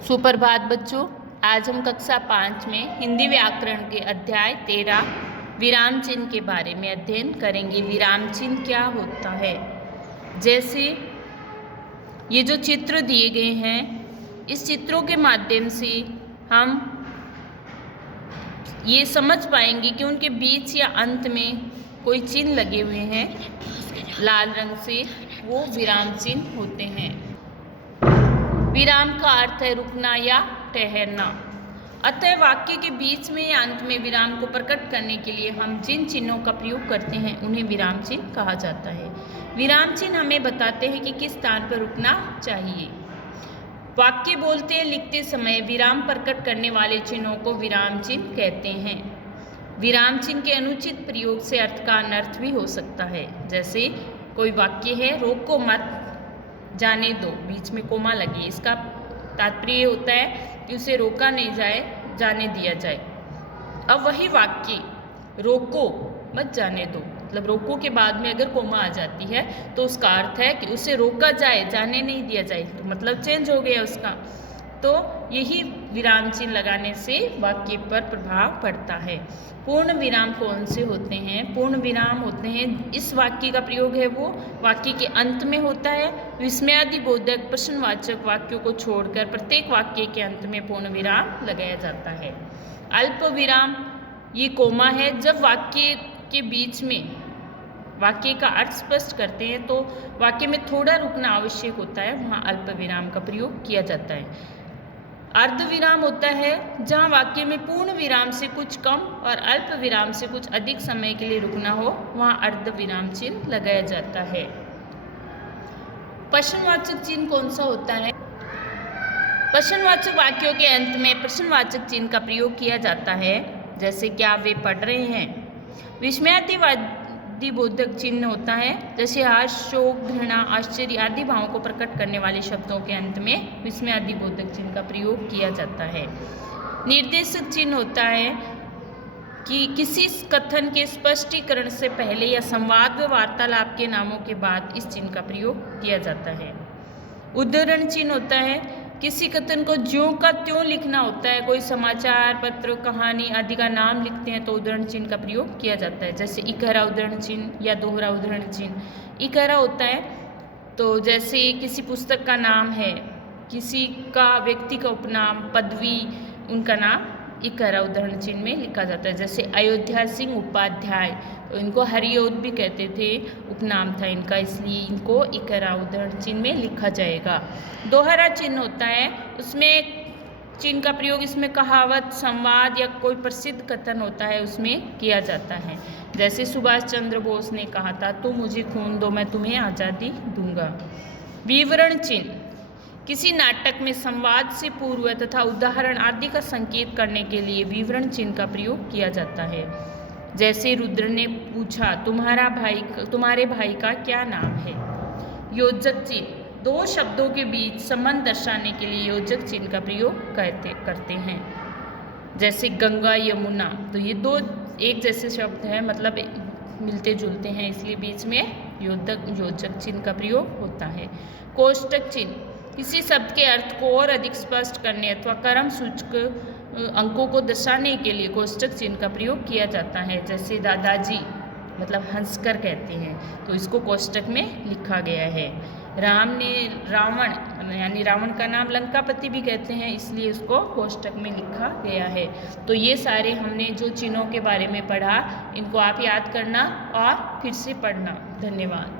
सुप्रभात बच्चों। आज हम कक्षा 5 में हिंदी व्याकरण के अध्याय 13 विराम चिन्ह के बारे में अध्ययन करेंगे। विराम चिन्ह क्या होता है? जैसे ये जो चित्र दिए गए हैं, इस चित्रों के माध्यम से हम ये समझ पाएंगे कि उनके बीच या अंत में कोई चिन्ह लगे हुए हैं लाल रंग से, वो विराम चिन्ह होते हैं। विराम का अर्थ है रुकना या ठहरना। अतः वाक्य के बीच में या अंत में विराम को प्रकट करने के लिए हम जिन चिन्हों का प्रयोग करते हैं उन्हें विराम चिन्ह कहा जाता है। विराम चिन्ह हमें बताते हैं कि किस स्थान पर रुकना चाहिए। वाक्य बोलते लिखते समय विराम प्रकट करने वाले चिन्हों को विराम चिन्ह कहते हैं। विराम चिन्ह के अनुचित प्रयोग से अर्थ का अनर्थ भी हो सकता है। जैसे कोई वाक्य है, रोको मत, जाने दो, बीच में कोमा लगी, इसका तात्पर्य होता है कि उसे रोका नहीं जाए, जाने दिया जाए। अब वही वाक्य रोको मत जाने दो, मतलब रोको के बाद में अगर कोमा आ जाती है तो उसका अर्थ है कि उसे रोका जाए, जाने नहीं दिया जाए, तो मतलब चेंज हो गया उसका। तो यही विराम चिन्ह लगाने से वाक्य पर प्रभाव पड़ता है। पूर्ण विराम कौन से होते हैं? पूर्ण विराम होते हैं, इस वाक्य का प्रयोग है वो वाक्य के अंत में होता है। विस्मयादि बोधक प्रश्नवाचक वाक्यों को छोड़कर प्रत्येक वाक्य के अंत में पूर्ण विराम लगाया जाता है। अल्प विराम ये कोमा है। जब वाक्य के बीच में वाक्य का अर्थ स्पष्ट करते हैं तो वाक्य में थोड़ा रुकना आवश्यक होता है, वहाँ अल्प विराम का प्रयोग किया जाता है। अर्ध विराम होता है जहाँ वाक्य में पूर्ण विराम से कुछ कम और अल्प विराम से कुछ अधिक समय के लिए रुकना हो, वहाँ अर्ध विराम चिन्ह लगाया जाता है। प्रश्नवाचक चिन्ह कौन सा होता है? प्रश्नवाचक वाक्यों के अंत में प्रश्नवाचक चिन्ह का प्रयोग किया जाता है। जैसे क्या वे पढ़ रहे हैं? विस्मयादिवादी बोधक चिन्ह होता है। जैसे हर्ष, शोक, घृणा, आश्चर्य आदि भावों को प्रकट करने वाले शब्दों के अंत में विस्मयादि बोधक चिन्ह का प्रयोग किया जाता है। निर्देशक चिन्ह होता है कि किसी कथन के स्पष्टीकरण से पहले या संवाद व वार्तालाप के नामों के बाद इस चिन्ह का प्रयोग किया जाता है। उद्धरण चिन्ह होता है, किसी कथन को ज्यों का त्यों लिखना होता है। कोई समाचार पत्र, कहानी आदि का नाम लिखते हैं तो उद्धरण चिन्ह का प्रयोग किया जाता है। जैसे इकहरा उद्धरण चिन्ह या दोहरा उद्धरण चिन्ह। इकहरा होता है तो जैसे किसी पुस्तक का नाम है, किसी का व्यक्ति का उपनाम, पदवी, उनका नाम इकहरा उद्धरण चिन्ह में लिखा जाता है। जैसे अयोध्या सिंह उपाध्याय, तो इनको हरियोध भी कहते थे, उपनाम था इनका, इसलिए इनको इकहरा उद्धरण चिन्ह में लिखा जाएगा। दोहरा चिन्ह होता है, उसमें चिन्ह का प्रयोग इसमें कहावत, संवाद या कोई प्रसिद्ध कथन होता है उसमें किया जाता है। जैसे सुभाष चंद्र बोस ने कहा था, तुम मुझे खून दो मैं तुम्हें आज़ादी दूंगा। विवरण चिन्ह किसी नाटक में संवाद से पूर्व तथा उदाहरण आदि का संकेत करने के लिए विवरण चिन्ह का प्रयोग किया जाता है। जैसे रुद्र ने पूछा, तुम्हारे भाई का क्या नाम है? योजक चिन्ह दो शब्दों के बीच संबंध दर्शाने के लिए योजक चिन्ह का प्रयोग करते हैं। जैसे गंगा यमुना, तो ये दो एक जैसे शब्द हैं, मतलब मिलते जुलते हैं, इसलिए बीच में योजक चिन्ह का प्रयोग होता है। कोष्टक चिन्ह किसी शब्द के अर्थ को और अधिक स्पष्ट करने अथवा क्रम सूचक अंकों को दर्शाने के लिए कोष्टक चिन्ह का प्रयोग किया जाता है। जैसे दादाजी मतलब हंसकर कहते हैं, तो इसको कोष्टक में लिखा गया है। राम ने रावण यानी रावण का नाम लंकापति भी कहते हैं, इसलिए उसको कोष्टक में लिखा गया है। तो ये सारे हमने जो चिन्हों के बारे में पढ़ा, इनको आप याद करना और फिर से पढ़ना। धन्यवाद।